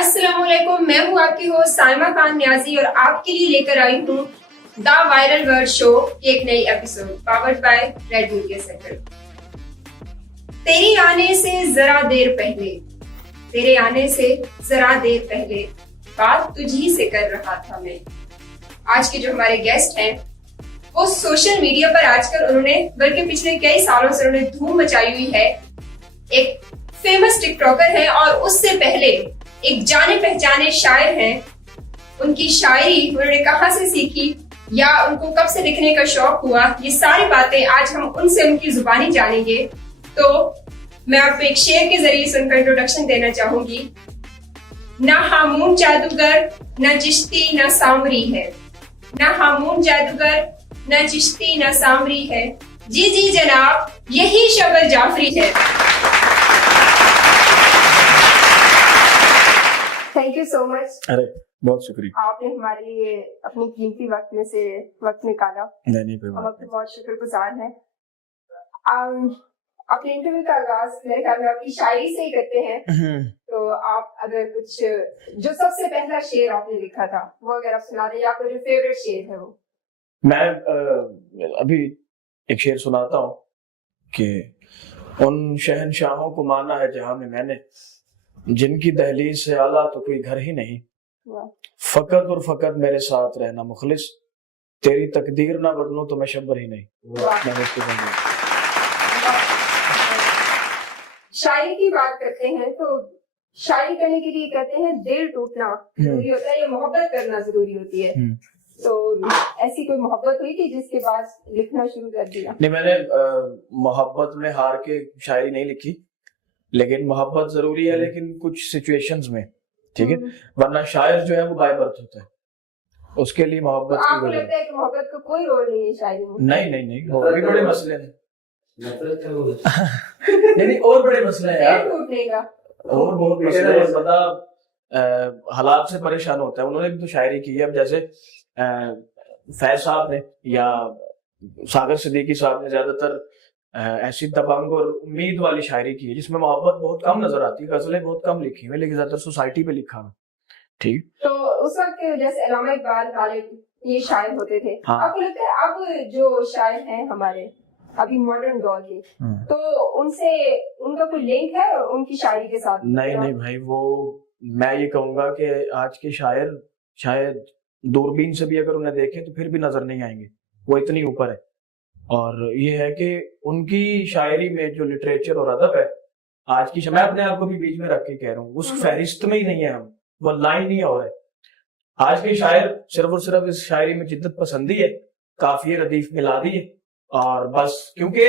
अस्सलामुअलैकुम, मैं हूँ आपकी होस्ट साइमा खान न्याजी और आपके लिए लेकर आई हूँ द वायरल वर्ड शो की एक नई episode powered by red media circle. तेरे आने से जरा देर पहले, तेरे आने से जरा देर पहले बात तुझी से कर रहा था मैं। आज के जो हमारे गेस्ट हैं वो सोशल मीडिया पर आजकल उन्होंने बल्कि पिछले कई सालों से उन्होंने धूम मचाई हुई है। एक फेमस टिकटॉकर है और उससे पहले एक जाने पहचाने शायर हैं। उनकी शायरी उन्होंने कहाँ से सीखी या उनको कब से लिखने का शौक हुआ, ये सारी बातें आज हम उनसे उनकी जुबानी जानेंगे। तो मैं आपको एक शेर के जरिए सुनकर इंट्रोडक्शन देना चाहूंगी। ना हामून जादूगर ना चिश्ती ना सांवरी है, ना हामून जादूगर ना चिश्ती ना सांवरी है, जी जी जनाब यही शबर जाफरी है। Thank you so much. अरे बहुत शुक्रिया, आपने हमारे लिए अपनी कीमती वक्त में से वक्त निकाला। नहीं कोई हम बात आपके बहुत शुक्रगुजार हैं। अपने इंटरव्यू का आगाज मेरे ख्याल में आपकी शायरी से ही करते हैं। नहीं। तो आप अगर कुछ जो सबसे पहला शेर आपने लिखा था वो अगर आप सुना दें, या कोई जो फेवरेट शेर है वो। मैं अभी एक शेर सुनाता हूँ कि उन शहनशाहों को माना है जहां में मैंने, जिनकी दहलीज से आला तो कोई घर ही नहीं, फकत और फकत मेरे साथ रहना मुखलिस, तेरी तकदीर ना बदलूं तो मैं शब्बर ही नहीं। शायरी की बात करते हैं तो शायरी करने के लिए कहते हैं दिल टूटना जरूरी होता है या मोहब्बत करना जरूरी होती है। तो ऐसी कोई मोहब्बत हुई थी जिसके बाद लिखना शुरू कर दिया? नहीं, मैंने मोहब्बत में हार के शायरी नहीं लिखी, लेकिन मोहब्बत जरूरी है, लेकिन कुछ सिचुएशंस में, ठीक है। वरना शायर जो है वो बाय बर्थ होता है, उसके लिए मोहब्बत तो आपको लगता है कि मोहब्बत का कोई रोल नहीं है शायरी में? नहीं और भी बड़े मसले हैं। नहीं और बड़े मसले हैं यार, टूटने का और बहुत मसले हैं। बता हालात से परेशान होता है। उन्होंने भी तो शायरी की है। अब जैसे फैज साहब ने या सागर सिद्दीकी साहब ने ज्यादातर ऐसी दबंग और उम्मीद वाली शायरी की है जिसमें मोहब्बत बहुत कम नजर आती है। गजलें बहुत कम लिखी हुई, लेकिन ज्यादातर सोसाइटी पे लिखा है, ठीक। तो उस वक्त जैसे अल्लामा इकबाल गालिब ये शायर होते थे। हाँ। आपको लगता है अब जो शायर हैं हमारे अभी मॉडर्न दौर के, तो उनसे उनका कोई लिंक है उनकी शायरी के साथ? नहीं भाई, वो मैं ये कहूंगा कि आज के शायर शायद दूरबीन से भी अगर उन्हें देखें तो फिर भी नजर नहीं आएंगे, वो इतनी ऊपर है। और ये है कि उनकी शायरी में जो लिटरेचर और अदब है आज की, मैं अपने आप को भी बीच में रख के कह रहा हूँ, उस फहरिस्त में ही नहीं है हम, वो लाइन नहीं हो रहा है। आज के शायर सिर्फ और सिर्फ इस शायरी में जिद्दत पसंदी है, काफिये रदीफ मिला दी है और बस। क्योंकि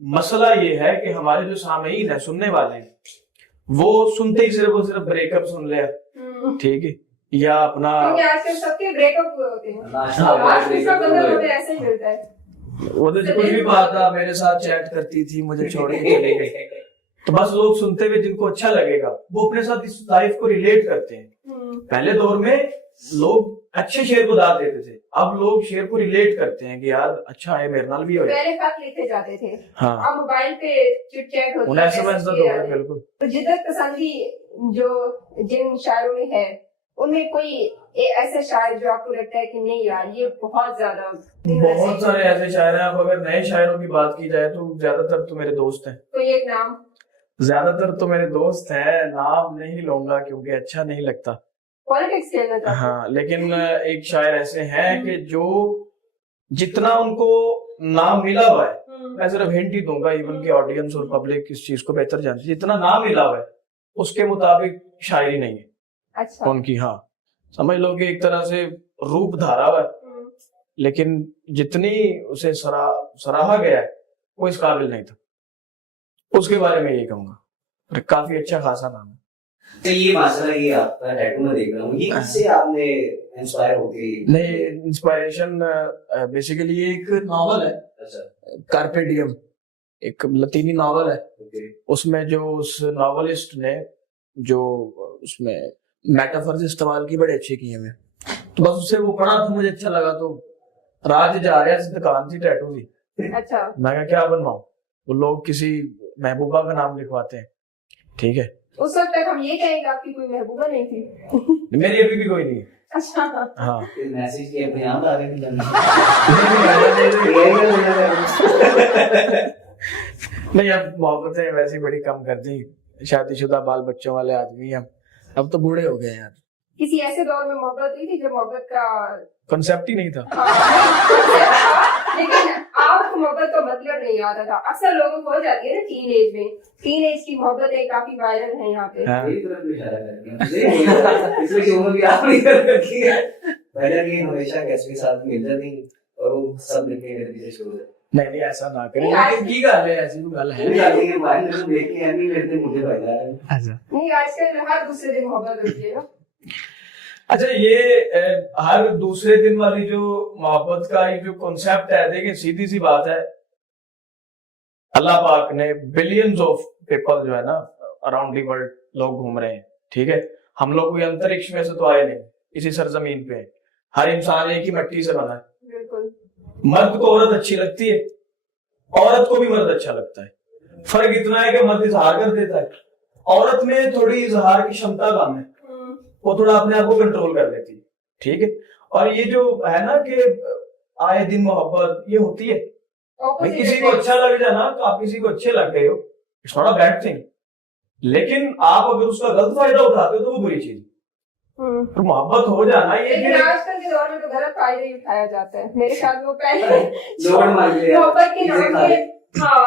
मसला ये है कि हमारे जो सामईन है, सुनने वाले हैं, वो सुनते ही सिर्फ और सिर्फ ब्रेकअप सुन ले, ठीक है, या अपना आजकल सबके ब्रेकअप होते हैं, आजकल ऐसे ही मिलता है। वो तो कुछ भी बात था, मेरे साथ चैट करती थी, मुझे छोड़ के चले गई। तो बस लोग सुनते हुए जिनको अच्छा लगेगा वो अपने साथ इस लाइफ को रिलेट करते हैं। पहले दौर में लोग अच्छे शेर को दाद देते थे, अब लोग शेर को रिलेट करते हैं कि यार अच्छा है, मेरे नाल भी हो। पहले खत लिखे जाते थे, हाँ, अब मोबाइल पे चिट चैट होती है, SMS तो बिल्कुल। तो जिद्दत पसंदी जो जिन शायरों में है, उनमें कोई ऐसा शायर जो आपको लगता है कि नहीं यार ये बहुत ज्यादा? बहुत सारे ऐसे शायर हैं। अब अगर नए शायरों की बात की जाए तो ज्यादातर तो मेरे दोस्त हैं। कोई एक नाम? ज्यादातर तो मेरे दोस्त हैं, नाम नहीं लूंगा क्योंकि अच्छा नहीं लगता, पॉलिटिक्स खेलना चाहते। हाँ, लेकिन एक शायर ऐसे हैं कि जो जितना उनको नाम मिला हुआ है, मैं सिर्फ हिंट ही दूंगा, इवन की ऑडियंस और पब्लिक इस चीज को बेहतर जानती है, जितना नाम मिला हुआ है उसके मुताबिक शायरी नहीं है। अच्छा। उनकी, हाँ, समझ लो कि एक तरह से रूप धारा हुआ है, लेकिन जितनी उसे सराहा गया है वो इस काबिल नहीं था। उसके बारे में ये कहूंगा, काफी अच्छा खासा नाम है। तो ये माशाल्लाह ये आपका टैटू में देख रहा हूँ, ये किससे आपने इंस्पायर होके? नहीं, इंस्पायरेशन बेसिकली ये एक नॉवल है, अच्छा, कार्पे डियम, एक लतीनी नॉवल है। ओके, उसमें जो उस नॉवलिस्ट ने जो उसमें मेटाफर्स इस्तेमाल की बड़े अच्छे किए हुए, तो बस उससे वो पढ़ा तो मुझे अच्छा लगा। तो राज जा रहे हैं दुकान थी टैटू की, अच्छा, मैं कहा क्या बनवाऊं, वो लोग किसी महबूबा का नाम लिखवाते हैं, ठीक है। उस वक्त तक हम ये कहेंगे आपकी कोई महबूबा नहीं थी। मेरी अभी भी कोई नहीं है। अच्छा, हाँ इस मैसेज की अपने आप आ गए नहीं, अब मोहब्बतें वैसे बड़ी कम कर दी, शादीशुदा बाल बच्चों वाले आदमी हम अब तो बूढ़े हो गए यार। किसी ऐसे दौर में मोहब्बत हुई थी जब मोहब्बत का कॉन्सेप्ट ही नहीं था। लेकिन आपको मोहब्बत का मतलब नहीं आता था। अक्सर लोगों को हो जाती है ना टीन एज में, टीन एज की मोहब्बतें काफी वायरल है यहाँ पे। हाँ। मेरी तरफ भी इशारा करती है, इसलिए कि उम्र भी आपने कर रखी है। पहले ये हमेशा गेस्ट के साथ मिल जाती और वो सब मिलके मेरे पीछे छोड़ देते। नहीं ऐसा ना करें, लेकिन की गल है, ऐसी कोई गल है मुझे लगती है भाई मेरे को देख के नहीं मिलते मुझे भाई यार। अच्छा नहीं, आजकल हर दूसरे दिन मोहब्बत होती है ना। अच्छा, ये हर दूसरे दिन वाली जो मोहब्बत का ये जो कॉन्सेप्ट है, देखिए सीधी सी बात है, अल्लाह पाक ने बिलियंस ऑफ पीपल जो है ना अराउंड दी वर्ल्ड लोग घूम रहे हैं, ठीक है। हम लोग कोई अंतरिक्ष में से तो आए नहीं, इसी सरजमीन पे हर इंसान एक ही मिट्टी से बना है। बिल्कुल। मर्द को औरत अच्छी लगती है, औरत को भी मर्द अच्छा लगता है। फर्क इतना है कि मर्द इजहार कर देता है, औरत में थोड़ी इजहार की क्षमता कम है, वो थोड़ा अपने आप को कंट्रोल कर लेती है, ठीक है। और ये जो है ना कि आए दिन मोहब्बत ये होती है, भाई किसी को अच्छा लग जाना तो आप किसी को अच्छे लग गए हो, it's not a bad thing, लेकिन आप अगर उसका गलत फायदा उठाते हो तो वो बुरी चीज। तो मोहब्बत हो जाना ये लेकिन आजकल के दौर में तो गलत फायदा ही उठाया जाता है मेरे ख्याल में। वो पहले मोहब्बत के नाम पे, हाँ,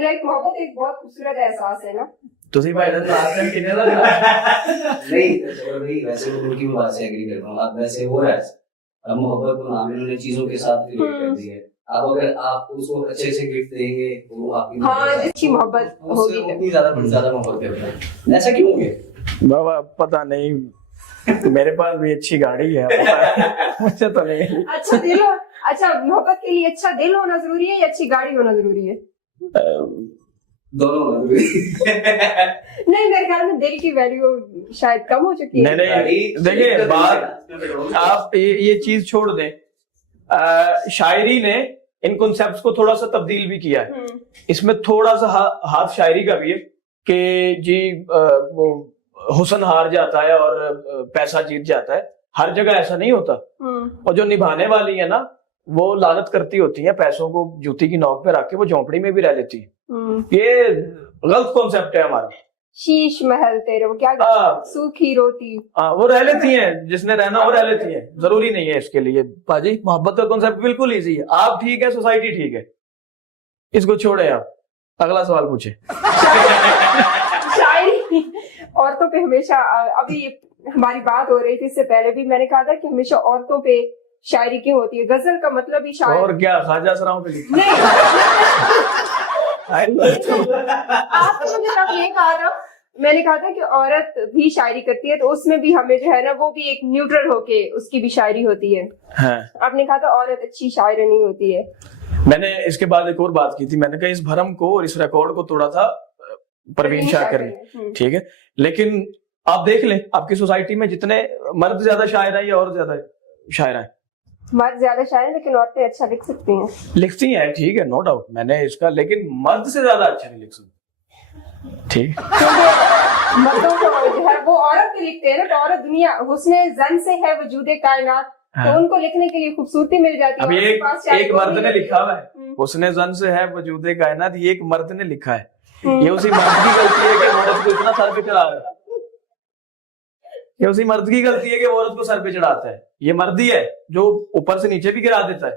लाइक मोहब्बत एक बहुत खूबसूरत एहसास है ना। ਤੁਸੀਂ ਭਾਈ ਦਾ ਕਲਾਸ में कितने ਦਾ नहीं चलो भाई, वैसे तो उनकी बात से एग्री करता हूँ। अब वैसे हो रहा है, अब मोहब्बत को नाम इन्होंने चीजों के साथ रिलेट कर दी है। अब अगर आप उसको अच्छे से गिफ्ट देंगे तो आपकी हाँ, अच्छी मोहब्बत होगी, उतनी ज्यादा मोहब्बत करते हैं। ऐसा क्यों हो गया बाबा पता नहीं, मेरे पास भी अच्छी गाड़ी है मुझे तो नहीं। अच्छा दिल हो, अच्छा मोहब्बत के लिए अच्छा दिल होना जरूरी है या अच्छी गाड़ी होना जरूरी है? दोनों नहीं, मेरे ख्याल में दिल की वैल्यू शायद कम हो चुकी है। नहीं देखिए बात, आप ये चीज छोड़ दें, शायरी ने इन कॉन्सेप्ट्स को थोड़ा सा तब्दील भी किया है। इसमें थोड़ा सा हाथ शायरी का भी है कि जी वो हुस्न हार जाता है और पैसा जीत जाता है, हर जगह ऐसा नहीं होता। और जो निभाने वाली है ना वो लानत करती होती है, पैसों को जूती की नोक पे रख के वो झोंपड़ी में भी रह लेती है। ये गलत कॉन्सेप्ट है हमारा। शीश महल तेरे, वो क्या सूखी रोटी, वो रह लेती हैं, जिसने रहना वो रह लेती है, जरूरी नहीं है इसके लिए। पाजी मोहब्बत का कॉन्सेप्ट बिल्कुल इजी है, आप ठीक है सोसाइटी ठीक है, इसको छोड़े आप अगला सवाल पूछे। शायरी औरतों पे हमेशा, अभी हमारी बात हो रही थी इससे पहले भी मैंने कहा था कि हमेशा औरतों पे शायरी क्यों होती है। गजल का मतलब ही शायरी, और क्या ख्वाजा सराओं पे नहीं। आपने मुझे तब ये कहा था, मैंने कहा था कि औरत भी शायरी करती है तो उसमें भी हमें जो है ना वो भी एक न्यूट्रल होके उसकी भी शायरी होती है। हाँ। आपने कहा था औरत अच्छी शायर नहीं होती है। मैंने इसके बाद एक और बात की थी, मैंने कहा इस भरम को और इस रिकॉर्ड को तोड़ा था परवीन शाकिर ने, ठीक है। लेकिन आप देख लें आपकी सोसाइटी में जितने मर्द ज्यादा शायर है या औरत ज्यादा शायर है? मर्द ज्यादा शायर, लेकिन औरतें अच्छा लिख सकती हैं। लिखती हैं, ठीक है, नो डाउट, मैंने इसका, लेकिन मर्द से ज्यादा अच्छा नहीं लिख सकती, ठीक। मर्दों को जो है वो औरत के लिखते हैं ना, तो औरत दुनिया हुस्ने जन से है वजूदे कायनात, तो उनको लिखने के लिए खूबसूरती मिल जाती है। अब एक मर्द ने लिखा हुआ है, हुस्ने जन से है वजूदे कायनात, ये एक मर्द ने लिखा है, ये उसी मर्द की गलती है कि औरत को इतना सर पे चढ़ा रहा है, ये उसी मर्द की गलती है कि औरत को सर पे चढ़ाता है। ये मर्द ही है जो ऊपर से नीचे भी गिरा देता है,